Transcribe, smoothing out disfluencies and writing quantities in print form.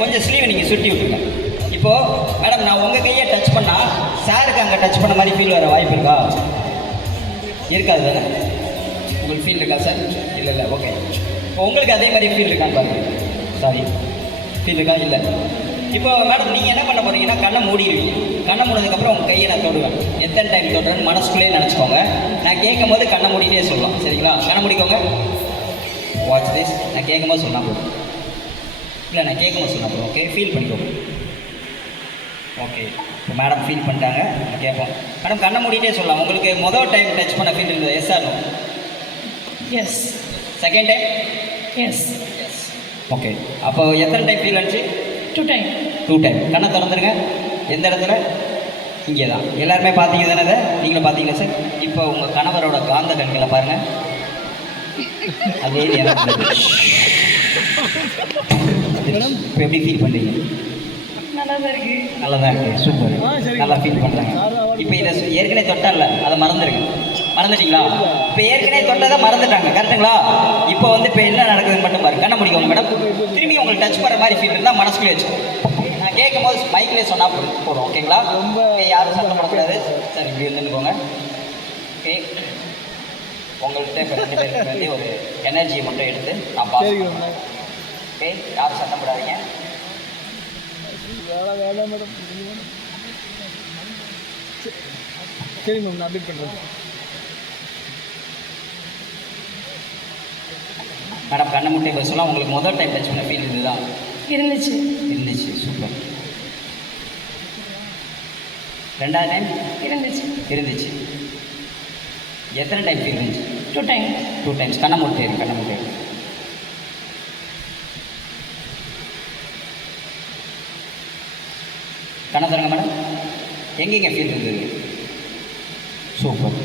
கொஞ்சம் ஸ்லீவை நீங்கள் சுட்டி விட்டுருங்க. இப்போது மேடம் நான் உங்கள் கையை டச் பண்ணால் சாருக்கு அங்கே டச் பண்ண மாதிரி ஃபீல் வர வாய்ப்பு இருக்கா? இருக்காது தானே? உங்களுக்கு ஃபீல் இருக்கா சார்? இல்லை ஓகே. இப்போ உங்களுக்கு அதே மாதிரி ஃபீல் இருக்கான்னு பாருங்கள். சாரி, ஃபீல் இருக்கா? இல்லை. இப்போ மேடம் நீங்கள் என்ன பண்ண போகிறீங்கன்னா கண்ணை மூடிடுவீங்க. கண்ணை மூடினதுக்கப்புறம் உங்கள் கையை நான் தொடுவேன். எத்தனை டைம் தொடுறேன்னு மனசுக்குள்ளே நினச்சிக்கோங்க. நான் கேட்கும் போது கண்ணை மூடிட்டே சொல்லலாம். சரிங்களா? கண்ணை மூடிக்கோங்க. Watch this. நான் கேட்கும்போது சொன்னால் போதும். இல்லை நான் கேட்கும்போது சொன்னால் போதும். ஓகே, ஃபீல் பண்ணிக்கோங்க. ஓகே, இப்போ மேடம் ஃபீல் பண்ணிட்டாங்க. நான் கேட்போம். மேடம் கண்ணை மூடிட்டே சொல்லலாம். உங்களுக்கு மொதல் டைம் டச் பண்ண ஃபீல் இருந்தது yes or no? Yes. Second time? Yes. Yes. Okay, அப்போ எத்தனை டைம் ஃபீல் ஆச்சு? 2 டைம். 2 டைம். கண்ணை திறந்துருங்க. எந்த இடத்துல? இங்கே தான். எல்லாருமே பார்த்தீங்க தானே? அதை நீங்களும் பார்த்தீங்களா சார்? இப்போ உங்கள் கணவரோட காந்த கண்களை பாருங்கள். அதே நேரம் இப்போ எப்படி ஃபீல் பண்ணுறீங்க? நல்லா தான் இருக்குது. நல்லா தான் இருக்குது. சூப்பர், நல்லா ஃபீல் பண்ணுறாங்க. இப்போ இதை ஏற்கனவே தொட்டால அதை மறந்துடுங்க. மறந்துட்டீங்களா? இப்போ ஏற்கனவே தொட்டதை மறந்துட்டாங்க. கரெக்டுங்களா? இப்போ வந்து இப்போ என்ன நடக்குதுன்னு மட்டும் பாருங்க. கண்ண முடியும் மேடம். திரும்பி உங்களுக்கு டச் பண்ணுற மாதிரி ஃபீல் இருந்தால் மனசுக்குள்ளே வச்சு நான் கேட்கும் போது மைக்லேயே சொன்னால் போதும். ஓகேங்களா? ரொம்ப யாரும் சத்தம் போடக்கூடாது. சரி, இப்படி இருந்துக்கோங்க. ஓகே, உங்கள்கிட்ட இப்போ 2 பேருக்கு வேண்டி ஒரு எனர்ஜியை மட்டும் எடுத்து நான் பார்த்துக்கிறேன். ஓகே, யாரும் சத்தம் போடாதீங்க. சரி மேம், நான் அப்டேட் பண்ணுறேன். மேடம் கண்ணை முட்டை போய் சொல்லலாம். உங்களுக்கு முதல் டைம் டச் பண்ண ஃபீல் இதுதான் இருந்துச்சு. சூப்பர். 2வது டைம் இருந்துச்சு. எத்தனை டைம் ஃபீல் இருந்துச்சு? 2 டைம். 2 டைம்ஸ். கண்ணை முட்டை கண்ணை தரங்க மேடம். எங்கெங்க ஃபீல் இருந்தது? சூப்பர்.